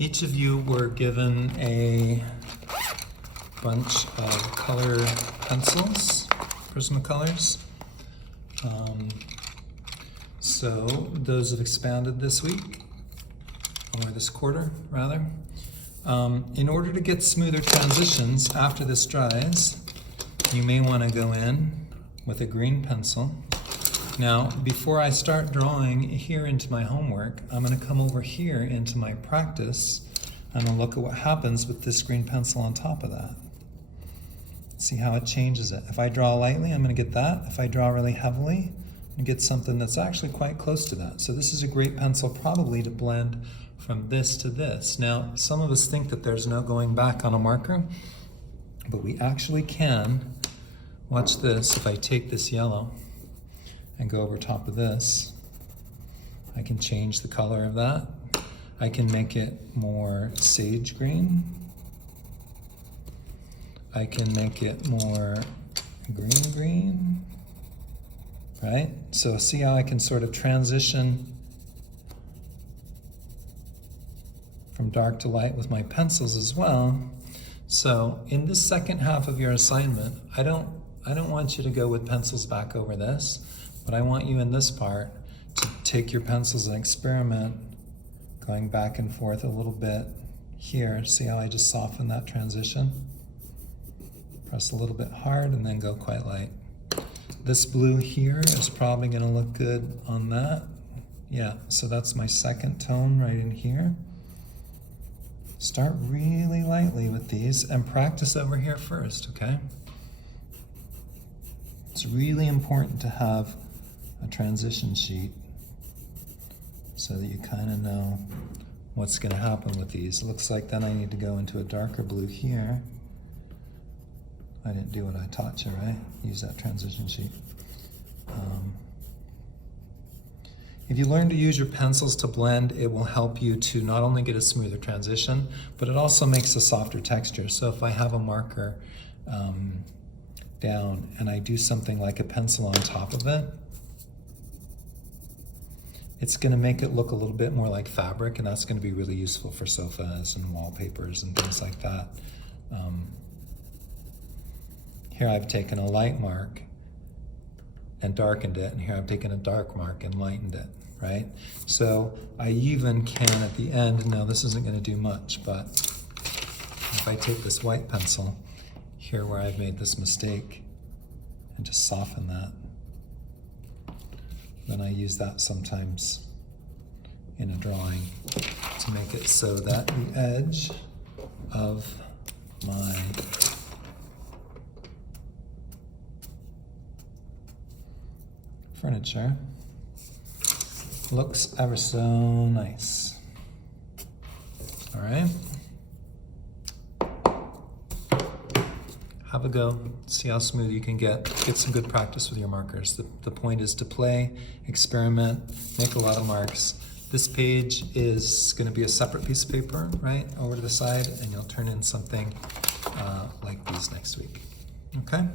Each of you were given a bunch of color pencils, Prismacolors. So those have expanded this week, or this quarter rather. In order to get smoother transitions after this dries, you may want to go in with a green pencil. Now, before I start drawing here into my homework, I'm going to come over here into my practice and I'll look at what happens with this green pencil on top of that. See how it changes it. If I draw lightly, I'm going to get that. If I draw really heavily, I'm going to get something that's actually quite close to that. So this is a great pencil probably to blend from this to this. Now, some of us think that there's no going back on a marker, but we actually can. Watch this. If I take this yellow and go over top of this, I can change the color of that. I can make it more sage green. I can make it more green, right? So see how I can sort of transition from dark to light with my pencils as well. So in this second half of your assignment, I don't want you to go with pencils back over this, but I want you in this part to take your pencils and experiment going back and forth a little bit here. See how I just soften that transition? Press a little bit hard and then go quite light. This blue here is probably going to look good on that. Yeah, so that's my second tone right in here. Start really lightly with these and practice over here first, okay? It's really important to have a transition sheet so that you kind of know what's going to happen with these. It looks like then I need to go into a darker blue here. I didn't do what I taught you, right? Use that transition sheet. If you learn to use your pencils to blend, it will help you to not only get a smoother transition, but it also makes a softer texture. So if I have a marker down and I do something like a pencil on top of it, it's going to make it look a little bit more like fabric, and that's going to be really useful for sofas and wallpapers and things like that. Here I've taken a light mark and darkened it, and here I've taken a dark mark and lightened it, right? So I even can at the end, now this isn't going to do much, but if I take this white pencil here where I've made this mistake and just soften that, then I use that sometimes in a drawing to make it so that the edge of my furniture looks ever so nice. All right. Have a go, see how smooth you can get some good practice with your markers. The point is to play, experiment, make a lot of marks. This page is going to be a separate piece of paper, right, over to the side, and you'll turn in something like these next week. Okay?